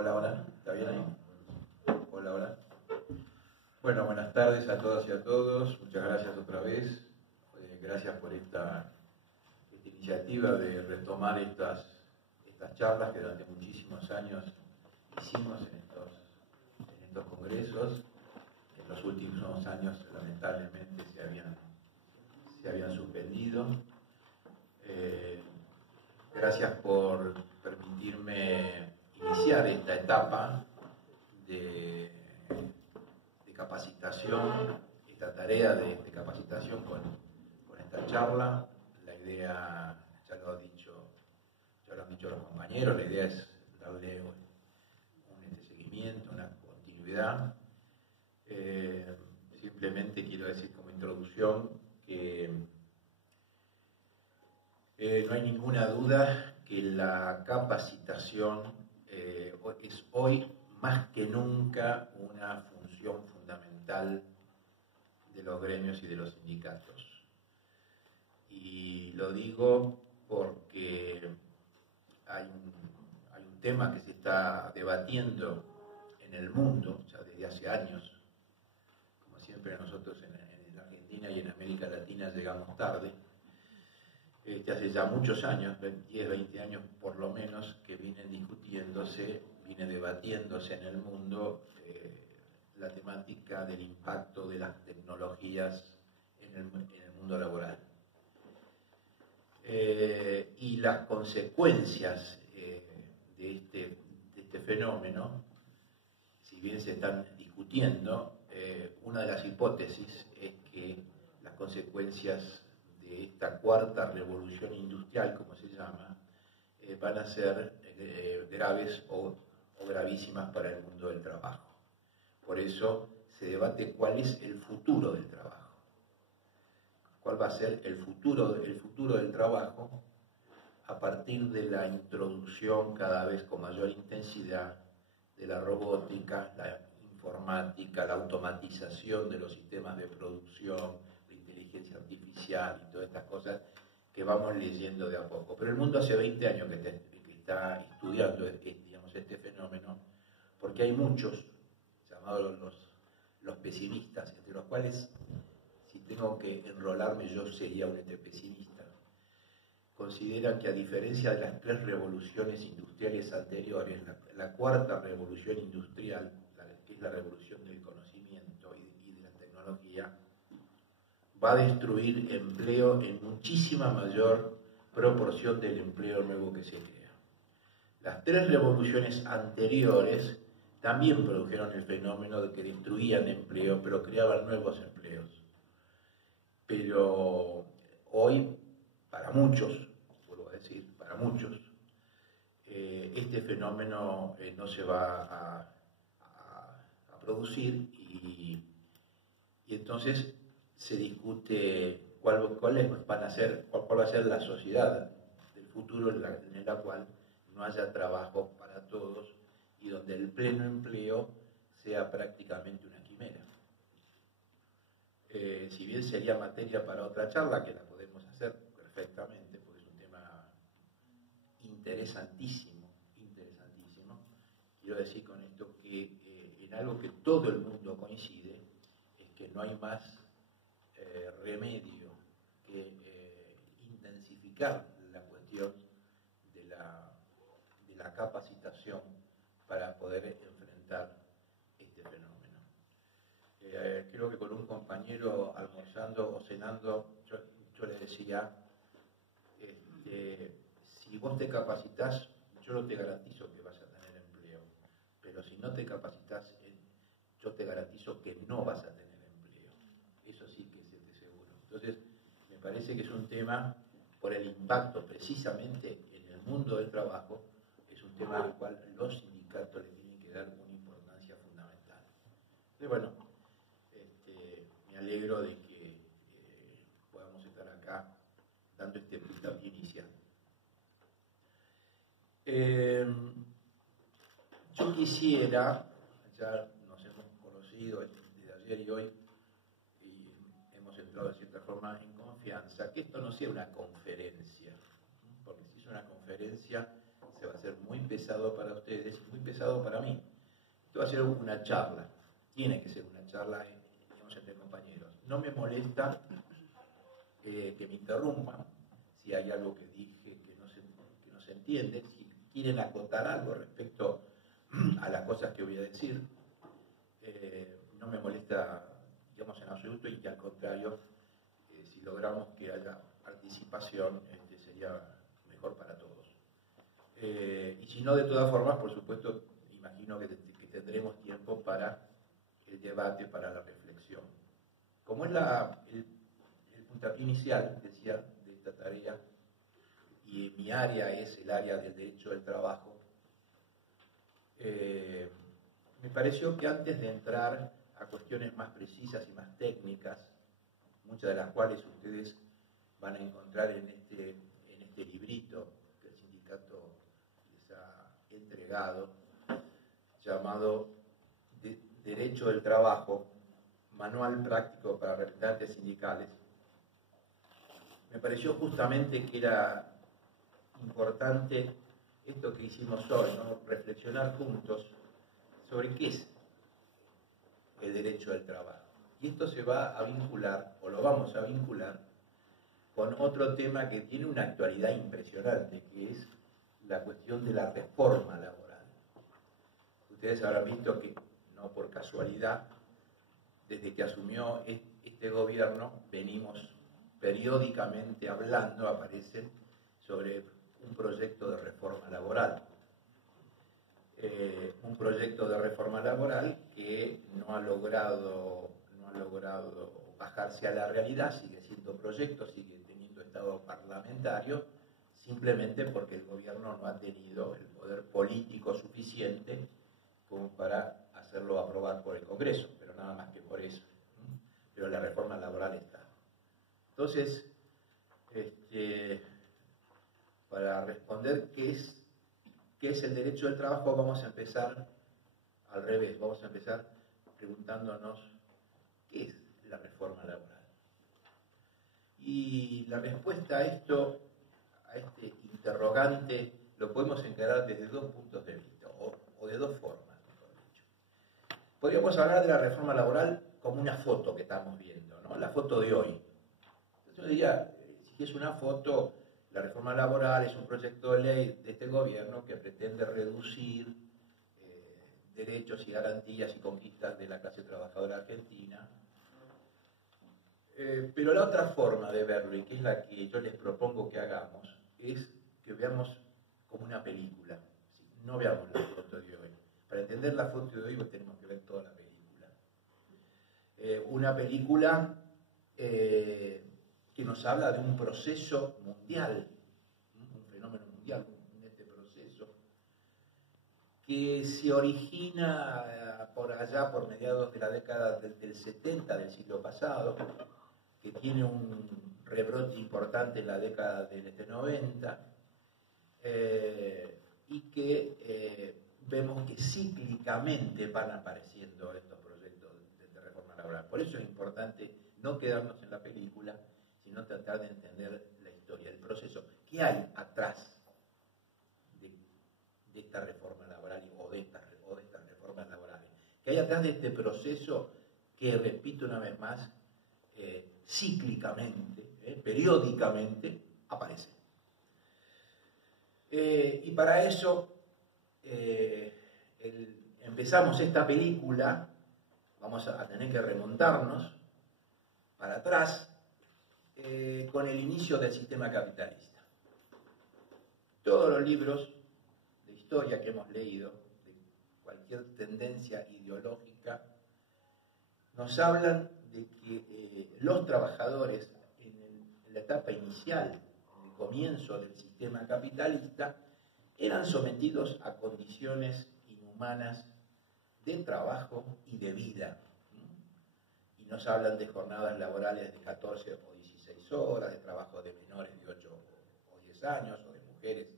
Hola, hola, ¿está bien ahí? Hola, hola. Bueno, buenas tardes a todas y a todos. Muchas gracias otra vez. Gracias por esta iniciativa de retomar estas charlas que durante muchísimos años hicimos en estos congresos. En los últimos años, lamentablemente, se habían suspendido. Gracias por permitirme iniciar esta etapa de capacitación, esta tarea de capacitación con esta charla. La idea, ya lo han dicho los compañeros, la idea es darle un seguimiento, una continuidad. Simplemente quiero decir como introducción que no hay ninguna duda que la capacitación es hoy más que nunca una función fundamental de los gremios y de los sindicatos. Y lo digo porque hay un tema que se está debatiendo en el mundo ya desde hace años. Como siempre nosotros en Argentina y en América Latina llegamos tarde. Hace ya muchos años, 10, 20 años por lo menos, que viene debatiéndose en el mundo la temática del impacto de las tecnologías en el mundo laboral. Y las consecuencias de este fenómeno, si bien se están discutiendo, una de las hipótesis es que las consecuencias de esta cuarta revolución industrial, como se llama, van a ser graves o gravísimas para el mundo del trabajo. Por eso se debate cuál es el futuro del trabajo. ¿Cuál va a ser el futuro del trabajo a partir de la introducción cada vez con mayor intensidad de la robótica, la informática, la automatización de los sistemas de producción, la inteligencia artificial y todas estas cosas que vamos leyendo de a poco? Pero el mundo hace 20 años que está estudiando este fenómeno, porque hay muchos, llamados los pesimistas, entre los cuales, si tengo que enrolarme, yo sería un pesimista, consideran que a diferencia de las 3 revoluciones industriales anteriores, la cuarta revolución industrial, que es la revolución del conocimiento y de la tecnología, va a destruir empleo en muchísima mayor proporción del empleo nuevo que se crea. Las 3 revoluciones anteriores también produjeron el fenómeno de que destruían empleo, pero creaban nuevos empleos. Pero hoy, para muchos, vuelvo a decir, para muchos, este fenómeno no se va a producir y entonces se discute cuál va a ser la sociedad del futuro en la cual no haya trabajo para todos y donde el pleno empleo sea prácticamente una quimera. Si bien sería materia para otra charla, que la podemos hacer perfectamente, porque es un tema interesantísimo, quiero decir con esto que en algo que todo el mundo coincide, es que no hay más remedio que intensificar la cuestión de la capacitación para poder enfrentar este fenómeno. Creo que con un compañero almorzando o cenando, yo le decía, si vos te capacitas, yo no te garantizo que vas a tener empleo, pero si no te capacitas, yo te garantizo que no vas a tener empleo. Eso sí que es de seguro. Entonces, me parece que es un tema, por el impacto precisamente en el mundo del trabajo, es un tema al cual los sindicatos le tienen que dar una importancia fundamental. Entonces, bueno, me alegro de que podamos estar acá dando este puntapié inicial. Yo quisiera, ya nos hemos conocido desde ayer y hoy, y hemos entrado de cierta forma en confianza, que esto no sea una conferencia, porque si es una conferencia se va a ser muy pesado para ustedes y muy pesado para mí. Esto va a ser una charla, tiene que ser una charla, digamos, entre compañeros. No me molesta que me interrumpan si hay algo que dije que no se entiende, si quieren acotar algo respecto a las cosas que voy a decir. No me molesta, digamos, en absoluto, y que al contrario, si logramos que haya participación, sería mejor para todos. Y si no, de todas formas, por supuesto, imagino que tendremos tiempo para el debate, para la reflexión. Como es el puntapié inicial, decía, de esta tarea, y mi área es el área del derecho del trabajo, me pareció que antes de entrar a cuestiones más precisas y más técnicas, muchas de las cuales ustedes van a encontrar en este librito que el sindicato les ha entregado, llamado Derecho del Trabajo, Manual Práctico para Representantes Sindicales, me pareció justamente que era importante esto que hicimos hoy, ¿no? Reflexionar juntos sobre qué es el derecho del trabajo. Y esto se va a vincular, o lo vamos a vincular, con otro tema que tiene una actualidad impresionante, que es la cuestión de la reforma laboral. Ustedes habrán visto que, no por casualidad, desde que asumió este gobierno, venimos periódicamente hablando, aparecen, sobre un proyecto de reforma laboral. Un proyecto de reforma laboral que no ha logrado bajarse a la realidad, sigue siendo proyecto, sigue teniendo estado parlamentario, simplemente porque el gobierno no ha tenido el poder político suficiente como para hacerlo aprobar por el Congreso, pero nada más que por eso. Pero la reforma laboral está. Entonces, para responder qué es el derecho del trabajo, vamos a empezar al revés, vamos a empezar preguntándonos qué es la reforma laboral. Y la respuesta a este interrogante, lo podemos encarar desde dos puntos de vista, o de dos formas, mejor dicho. Podríamos hablar de la reforma laboral como una foto que estamos viendo, ¿no? La foto de hoy. Yo diría, si es una foto, la reforma laboral es un proyecto de ley de este gobierno que pretende reducir derechos y garantías y conquistas de la clase trabajadora argentina. Pero la otra forma de verlo, y que es la que yo les propongo que hagamos, es que veamos como una película. ¿Sí? No veamos la foto de hoy. Para entender la foto de hoy, pues tenemos que ver toda la película. Una película que nos habla de un proceso mundial, un fenómeno mundial, este proceso, que se origina por allá, por mediados de la década del 70 del siglo pasado, que tiene un rebrote importante en la década del 90, y que vemos que cíclicamente van apareciendo estos proyectos de reforma laboral. Por eso es importante no quedarnos en la película, sino tratar de entender la historia, el proceso. ¿Qué hay atrás de esta reforma laboral o de estas reformas laborales? ¿Qué hay atrás de este proceso que, repito una vez más, cíclicamente, periódicamente, aparece? Y para eso empezamos esta película, vamos a tener que remontarnos para atrás, con el inicio del sistema capitalista. Todos los libros de historia que hemos leído, de cualquier tendencia ideológica, nos hablan de que los trabajadores en la etapa inicial, en el comienzo del sistema capitalista, eran sometidos a condiciones inhumanas de trabajo y de vida. Y nos hablan de jornadas laborales de 14 o 16 horas, de trabajo de menores de 8 o 10 años, o de mujeres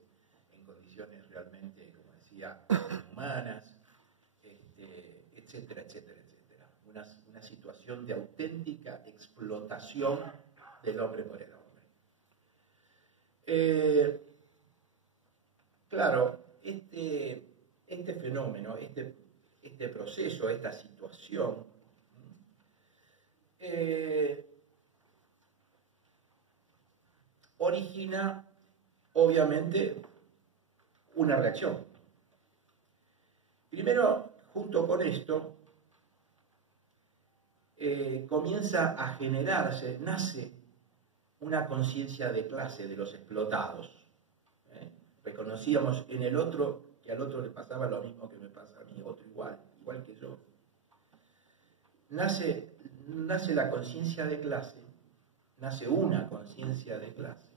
en condiciones realmente, como decía, inhumanas, etcétera, etcétera, etcétera. Una situación de auténtica explotación del hombre por el hombre. Claro, este fenómeno, este proceso, esta situación, origina, obviamente, una reacción. Primero, junto con esto, comienza a generarse, nace una conciencia de clase de los explotados. Reconocíamos en el otro que al otro le pasaba lo mismo que me pasa a mí, otro igual que yo. Nace la conciencia de clase, nace una conciencia de clase.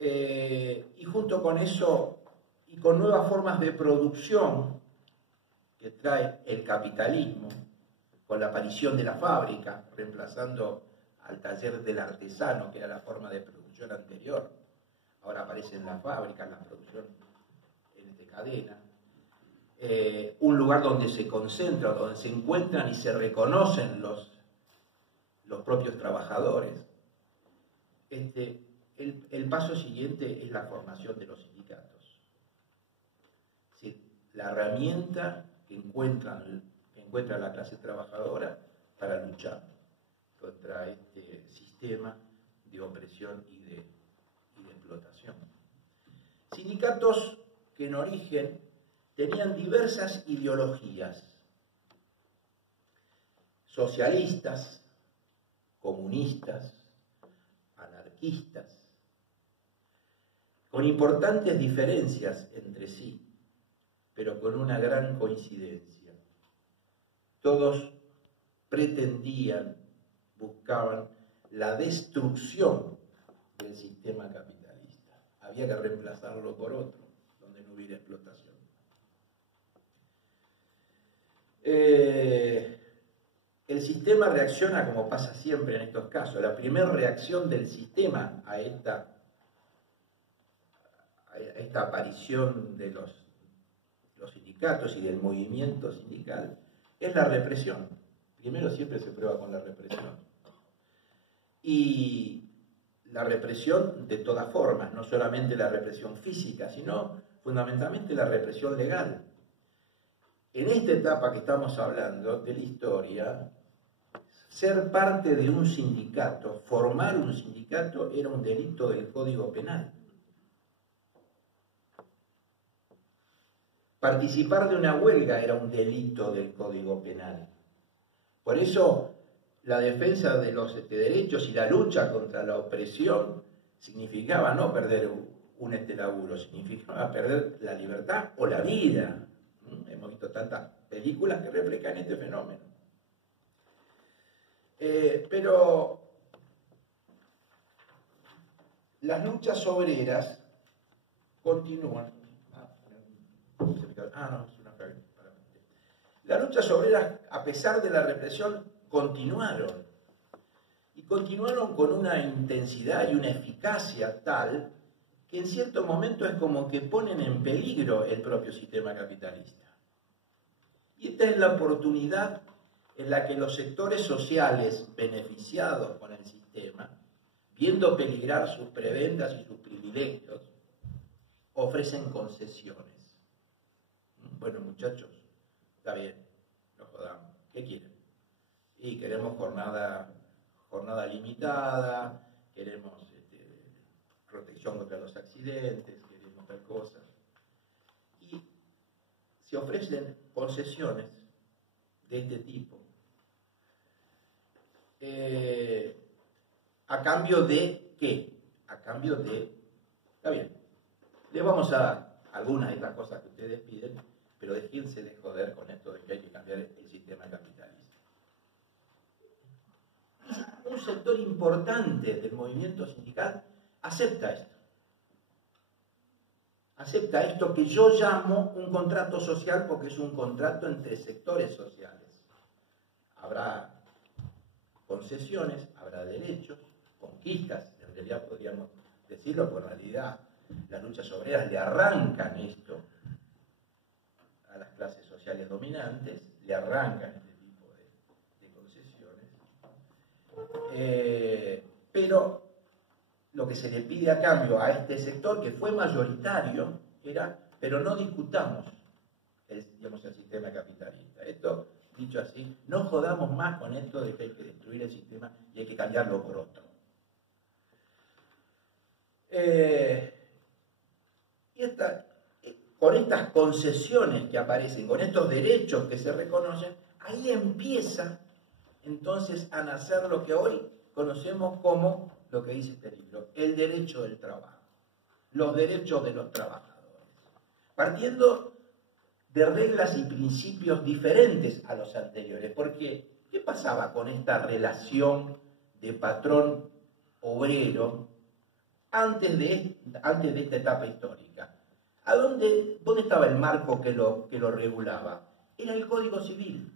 Y junto con eso, y con nuevas formas de producción que trae el capitalismo, con la aparición de la fábrica, reemplazando al taller del artesano, que era la forma de producción anterior. Ahora aparece en la fábrica, en la producción en cadena. Un lugar donde se concentra, donde se encuentran y se reconocen los propios trabajadores. El paso siguiente es la formación de los sindicatos. Es decir, la herramienta que encuentra la clase trabajadora para luchar contra este sistema de opresión y de explotación. Sindicatos que en origen tenían diversas ideologías, socialistas, comunistas, anarquistas, con importantes diferencias entre sí, pero con una gran coincidencia. Todos pretendían, buscaban la destrucción del sistema capitalista. Había que reemplazarlo por otro, donde no hubiera explotación. El sistema reacciona como pasa siempre en estos casos. La primera reacción del sistema a esta aparición de los sindicatos y del movimiento sindical es la represión. Primero siempre se prueba con la represión. Y la represión de todas formas, no solamente la represión física, sino fundamentalmente la represión legal. En esta etapa que estamos hablando de la historia, ser parte de un sindicato, formar un sindicato, era un delito del Código Penal. Participar de una huelga era un delito del Código Penal. Por eso, la defensa de los derechos y la lucha contra la opresión significaba no perder un laburo, significaba perder la libertad o la vida. Hemos visto tantas películas que reflejan este fenómeno. Pero las luchas obreras continúan. Las luchas obreras, a pesar de la represión, continuaron. Y continuaron con una intensidad y una eficacia tal que en cierto momento es como que ponen en peligro el propio sistema capitalista. Y esta es la oportunidad en la que los sectores sociales beneficiados con el sistema, viendo peligrar sus prebendas y sus privilegios, ofrecen concesiones. Bueno, muchachos, está bien, no jodamos. ¿Qué quieren? Y queremos jornada limitada, queremos protección contra los accidentes, queremos tal cosa. Y se ofrecen concesiones de este tipo. ¿A cambio de qué? A cambio de... Está bien, les vamos a dar algunas de estas cosas que ustedes piden, pero déjense de joder con esto de que hay que cambiar el sistema capitalista. Un sector importante del movimiento sindical acepta esto. Acepta esto que yo llamo un contrato social porque es un contrato entre sectores sociales. Habrá concesiones, habrá derechos, conquistas, en realidad podríamos decirlo, porque en realidad las luchas obreras le arrancan esto a las clases sociales dominantes, le arrancan este tipo de concesiones. Pero lo que se le pide a cambio a este sector, que fue mayoritario, pero no discutamos el sistema capitalista. Esto, dicho así, no jodamos más con esto de que hay que destruir el sistema y hay que cambiarlo por otro. Con estas concesiones que aparecen, con estos derechos que se reconocen, ahí empieza entonces a nacer lo que hoy conocemos como, lo que dice este libro, el derecho del trabajo, los derechos de los trabajadores, partiendo de reglas y principios diferentes a los anteriores. Porque, ¿qué pasaba con esta relación de patrón-obrero antes de esta etapa histórica? ¿Dónde estaba el marco que lo regulaba? Era el Código Civil.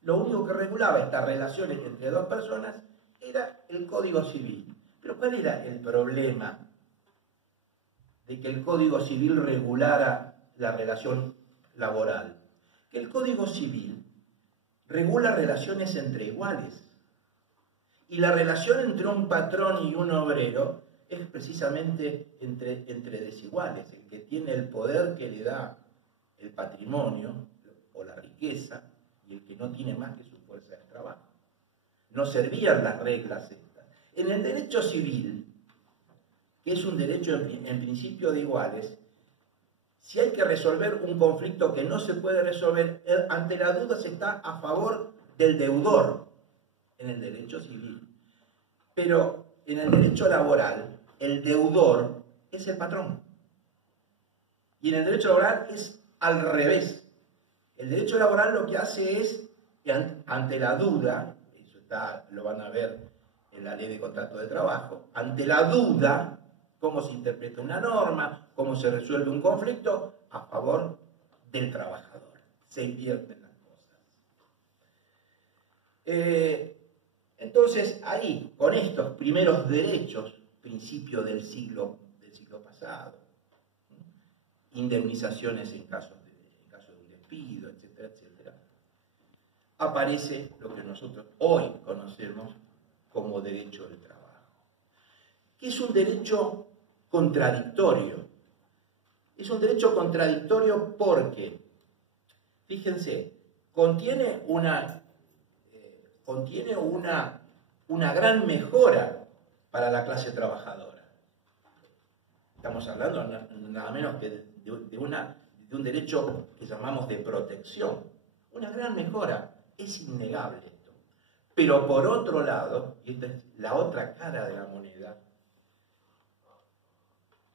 Lo único que regulaba estas relaciones entre dos personas era el Código Civil. Pero ¿cuál era el problema de que el Código Civil regulara la relación laboral? Que el Código Civil regula relaciones entre iguales. Y la relación entre un patrón y un obrero es precisamente entre desiguales. El que tiene el poder que le da el patrimonio o la riqueza y el que no tiene más que su fuerza de trabajo. No servían las reglas estas. En el derecho civil, que es un derecho en principio de iguales, si hay que resolver un conflicto que no se puede resolver, ante la duda se está a favor del deudor en el derecho civil. Pero en el derecho laboral, el deudor es el patrón. Y en el derecho laboral es al revés. El derecho laboral lo que hace es, que ante la duda, eso lo van a ver en la ley de contrato de trabajo, ante la duda, cómo se interpreta una norma, cómo se resuelve un conflicto, a favor del trabajador. Se invierten las cosas. Entonces, ahí, con estos primeros derechos, principio del siglo pasado, indemnizaciones en caso de un despido, etcétera, etcétera, aparece lo que nosotros hoy conocemos como derecho del trabajo, que es un derecho contradictorio. Es un derecho contradictorio porque, fíjense, contiene una gran mejora para la clase trabajadora. Estamos hablando nada menos que de un derecho que llamamos de protección. Una gran mejora, es innegable esto. Pero por otro lado, y esta es la otra cara de la moneda,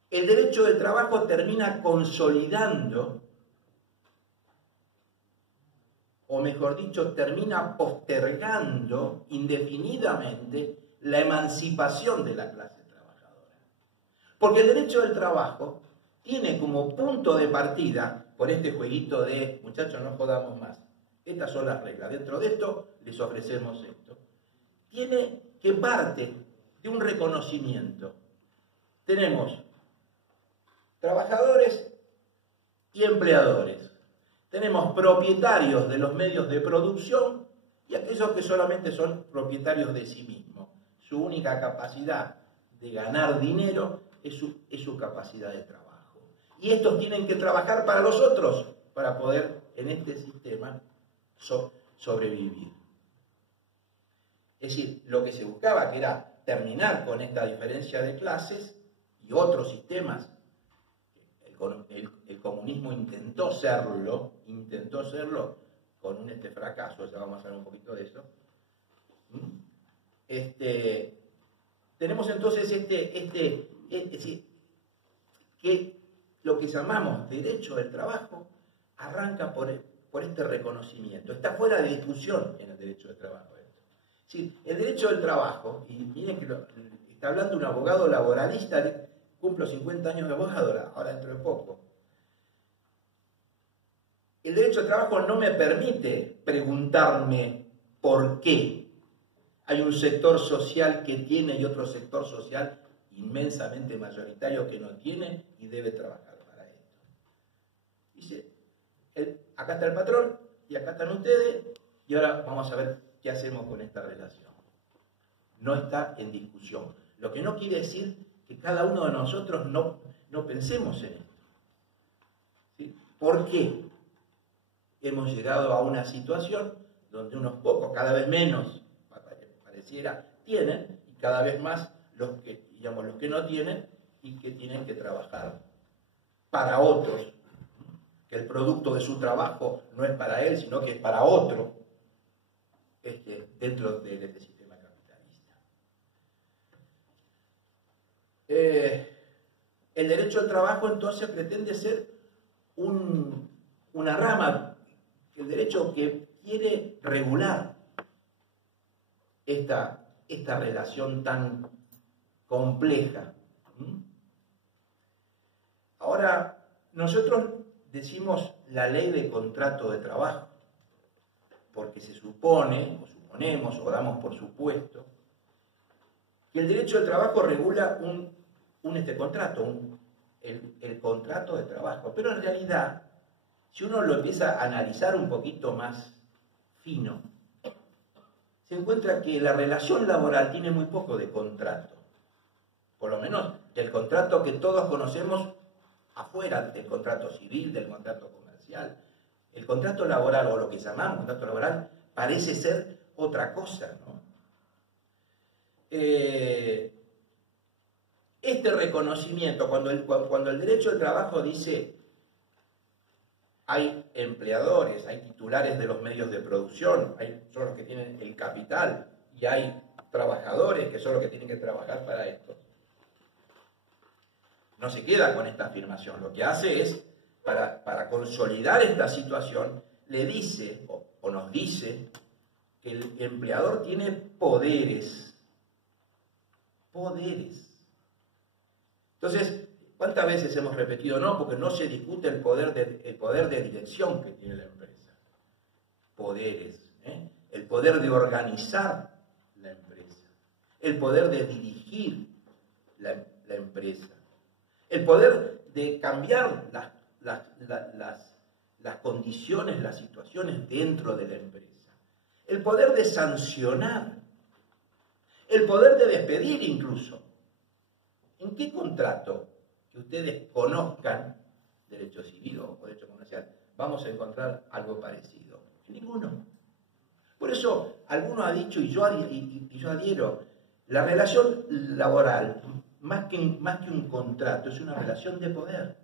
el derecho del trabajo termina consolidando, o mejor dicho, termina postergando indefinidamente la emancipación de la clase trabajadora. Porque el derecho del trabajo tiene como punto de partida, por este jueguito de, muchachos, no jodamos más, estas son las reglas, dentro de esto les ofrecemos esto, tiene que parte de un reconocimiento. Tenemos trabajadores y empleadores. Tenemos propietarios de los medios de producción y aquellos que solamente son propietarios de sí mismos. Su única capacidad de ganar dinero es su capacidad de trabajo. Y estos tienen que trabajar para los otros para poder en este sistema sobrevivir. Es decir, lo que se buscaba, que era terminar con esta diferencia de clases y otros sistemas. El comunismo intentó serlo con un fracaso, ya vamos a hablar un poquito de eso. Tenemos entonces que lo que llamamos derecho del trabajo arranca por este reconocimiento. Está fuera de discusión en el derecho del trabajo. Es decir, el derecho del trabajo, y miren que está hablando un abogado laboralista, cumplo 50 años de abogado, ahora dentro de poco. El derecho al trabajo no me permite preguntarme por qué hay un sector social que tiene y otro sector social inmensamente mayoritario que no tiene y debe trabajar para esto. Dice, acá está el patrón y acá están ustedes y ahora vamos a ver qué hacemos con esta relación. No está en discusión. Lo que no quiere decir que cada uno de nosotros no pensemos en esto. ¿Por qué hemos llegado a una situación donde unos pocos, cada vez menos, pareciera, tienen, y cada vez más los que, digamos, los que no tienen y que tienen que trabajar para otros, que el producto de su trabajo no es para él, sino que es para otro, dentro de este sistema capitalista? El derecho al trabajo entonces pretende ser una rama, el derecho que quiere regular esta relación tan compleja. Ahora, nosotros decimos la ley de contrato de trabajo, porque se supone, o suponemos, o damos por supuesto, que el derecho al trabajo regula el contrato de trabajo. Pero en realidad, si uno lo empieza a analizar un poquito más fino, se encuentra que la relación laboral tiene muy poco de contrato. Por lo menos del contrato que todos conocemos afuera, del contrato civil, del contrato comercial. El contrato laboral, o lo que llamamos contrato laboral, parece ser otra cosa, ¿no? Este reconocimiento, cuando el derecho al trabajo dice hay empleadores, hay titulares de los medios de producción, son los que tienen el capital, y hay trabajadores que son los que tienen que trabajar para esto, no se queda con esta afirmación. Lo que hace es, para consolidar esta situación, le dice, o nos dice, que el empleador tiene poderes. Poderes. Entonces, ¿cuántas veces hemos repetido? No, porque no se discute el poder de dirección que tiene la empresa. Poderes. El poder de organizar la empresa. El poder de dirigir la empresa. El poder de cambiar las condiciones, las situaciones dentro de la empresa. El poder de sancionar. El poder de despedir incluso. ¿En qué contrato que ustedes conozcan, derecho civil o derecho comercial, vamos a encontrar algo parecido? En ninguno. Por eso, alguno ha dicho, y yo adhiero, la relación laboral, más que un contrato, es una relación de poder.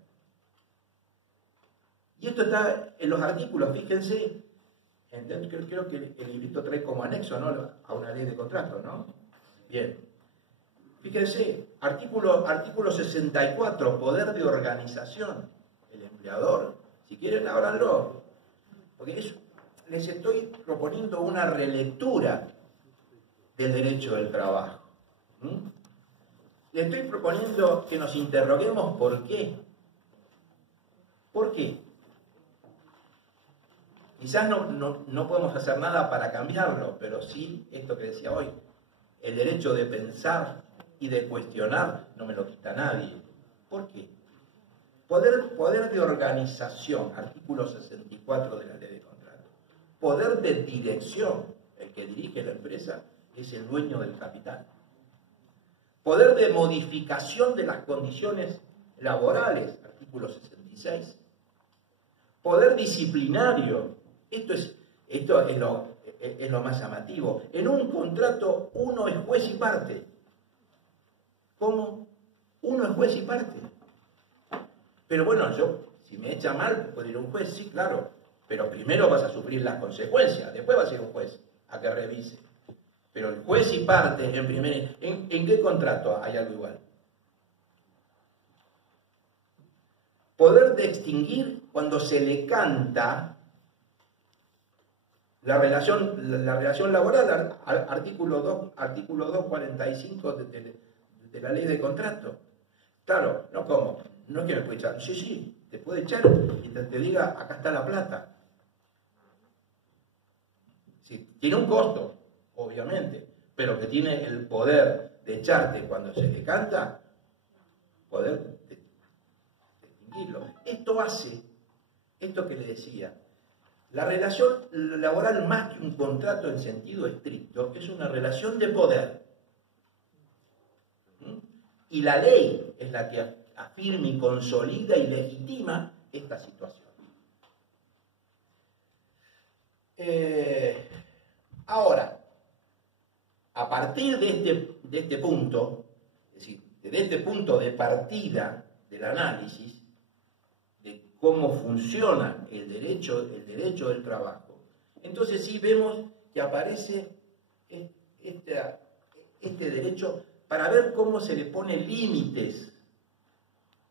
Y esto está en los artículos, fíjense, creo que el librito trae como anexo, ¿no?, a una ley de contrato, ¿no? Bien. Fíjense, artículo 64, poder de organización. El empleador, si quieren, ábranlo, porque les estoy proponiendo una relectura del derecho del trabajo. Les estoy proponiendo que nos interroguemos por qué. ¿Por qué? Quizás no podemos hacer nada para cambiarlo, pero sí, esto que decía hoy, el derecho de pensar y de cuestionar no me lo quita nadie. ¿Por qué? Poder de organización, artículo 64 de la ley de contrato. Poder de dirección, el que dirige la empresa es el dueño del capital. Poder de modificación de las condiciones laborales, artículo 66. Poder disciplinario, esto es lo más llamativo. En un contrato uno es juez y parte. ¿Cómo? Uno es juez y parte. Pero bueno, si me echa mal, puedo ir a un juez, sí, claro. Pero primero vas a sufrir las consecuencias, después vas a ir a un juez a que revise. Pero el juez y parte, ¿en qué contrato hay algo igual? Poder de extinguir cuando se le canta la relación laboral, artículo 245 de la ley de contrato. Claro, no como, no es que me puede echar, sí, te puede echar y te diga, acá está la plata. Sí, tiene un costo, obviamente, pero que tiene el poder de echarte cuando se le canta, poder de extinguirlo. Esto hace, esto que le decía, la relación laboral, más que un contrato en sentido estricto, es una relación de poder. Y la ley es la que afirma y consolida y legitima esta situación. Ahora, a partir de este punto, es decir, desde este punto de partida del análisis de cómo funciona el derecho del trabajo, entonces sí vemos que aparece este derecho para ver cómo se le pone límites,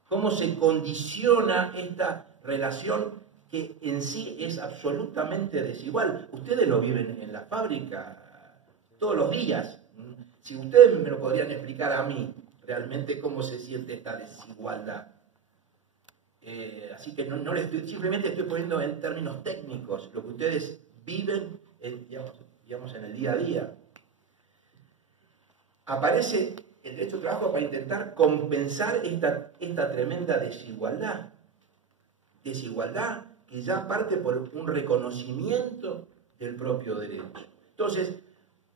cómo se condiciona esta relación que en sí es absolutamente desigual. Ustedes lo viven en la fábrica todos los días. Si ustedes me lo podrían explicar a mí, realmente cómo se siente esta desigualdad. Así que no simplemente estoy poniendo en términos técnicos lo que ustedes viven digamos, en el día a día. Aparece el derecho al trabajo para intentar compensar esta tremenda desigualdad. Desigualdad que ya parte por un reconocimiento del propio derecho. Entonces,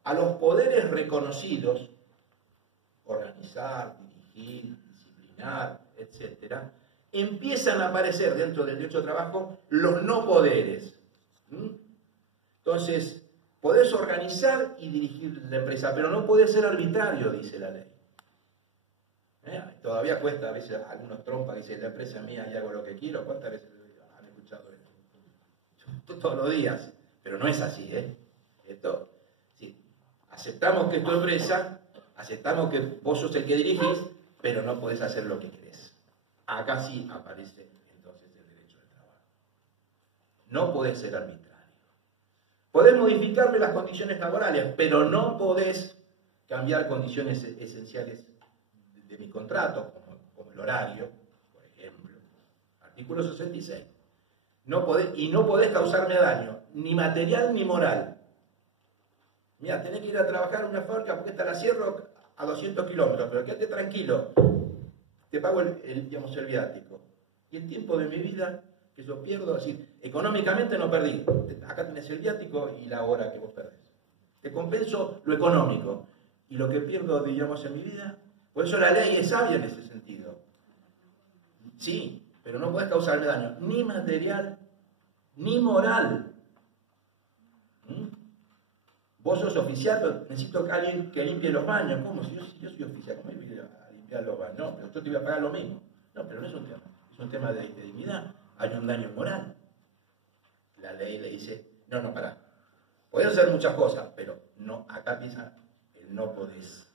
a los poderes reconocidos, organizar, dirigir, disciplinar, etc., empiezan a aparecer dentro del derecho al trabajo los no poderes. Entonces, podés organizar y dirigir la empresa, pero no podés ser arbitrario, dice la ley. Todavía cuesta a veces algunos trompas que dicen la empresa es mía y hago lo que quiero. ¿Cuántas veces han escuchado eso? Todos los días, pero no es así, sí. Aceptamos que es tu empresa, aceptamos que vos sos el que dirigís, pero no podés hacer lo que querés. Acá sí aparece entonces el derecho del trabajo. No podés ser arbitrario. Podés modificarme las condiciones laborales, pero no podés cambiar condiciones esenciales de mi contrato, como el horario, por ejemplo. Artículo 66. No podés causarme daño, ni material ni moral. Mira, tenés que ir a trabajar en una fábrica porque esta la cierro a 200 kilómetros, pero quédate tranquilo, te pago el viático. Y el tiempo de mi vida que yo pierdo, así, económicamente no perdí. Acá tenés el viático y la hora que vos perdés. Te compenso lo económico. Y lo que pierdo, digamos, en mi vida, por eso la ley es sabia en ese sentido. Sí, pero no podés causarme daño, ni material, ni moral. Vos sos oficial, pero necesito que alguien que limpie los baños. ¿Cómo? Si yo soy oficial, ¿cómo voy a limpiar los baños? No, pero yo te voy a pagar lo mismo. No, pero no es un tema. Es un tema de dignidad. Hay un daño moral. La ley le dice, no, pará. Podés hacer muchas cosas, pero no, acá empieza el no podés.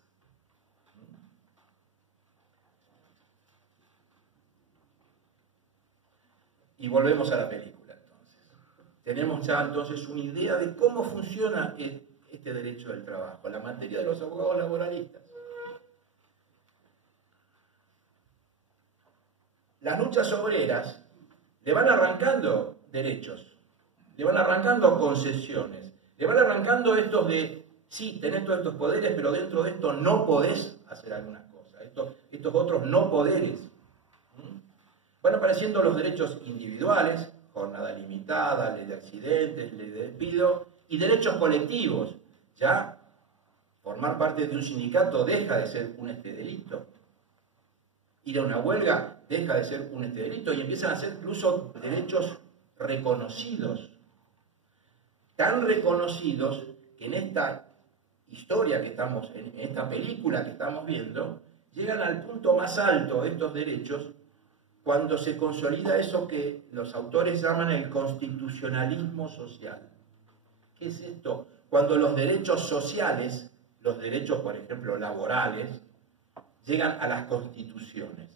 Y volvemos a la película, entonces. Tenemos ya entonces una idea de cómo funciona este derecho del trabajo, la materia de los abogados laboralistas. Las luchas obreras le van arrancando derechos, le van arrancando concesiones, le van arrancando estos de, sí, tenés todos estos poderes, pero dentro de esto no podés hacer algunas cosas, estos otros no poderes. Van apareciendo los derechos individuales, jornada limitada, ley de accidentes, ley de despido, y derechos colectivos. Ya formar parte de un sindicato deja de ser un delito. Ir a una huelga deja de ser un delito y empiezan a ser incluso derechos reconocidos. Tan reconocidos que en esta historia que estamos, en esta película que estamos viendo, llegan al punto más alto estos derechos cuando se consolida eso que los autores llaman el constitucionalismo social. ¿Qué es esto? Cuando los derechos sociales, los derechos, por ejemplo, laborales, llegan a las constituciones.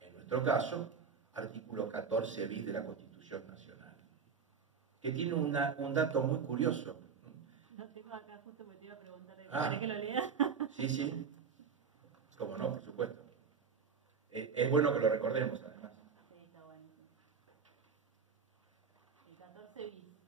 En nuestro caso, artículo 14 bis de la Constitución Nacional, que tiene un dato muy curioso. No tengo acá justo porque te iba a preguntar, ¿querés que lo lea? Sí. Cómo no, por supuesto. Es bueno que lo recordemos, además. Sí, está bueno. El 14 bis.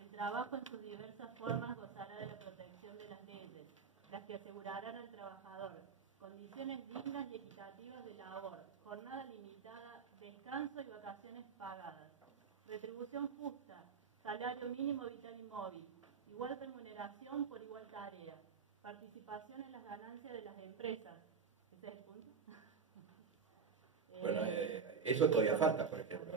El trabajo en sus diversas formas gozará de la protección de las leyes, las que asegurarán al trabajador condiciones dignas y equitativas de labor, jornada limitada, descanso y vacaciones pagadas, retribución justa, salario mínimo vital y móvil, igual remuneración por igual tarea, participación en las ganancias de las empresas. ¿Ese es el punto? Bueno, eso todavía falta, por ejemplo.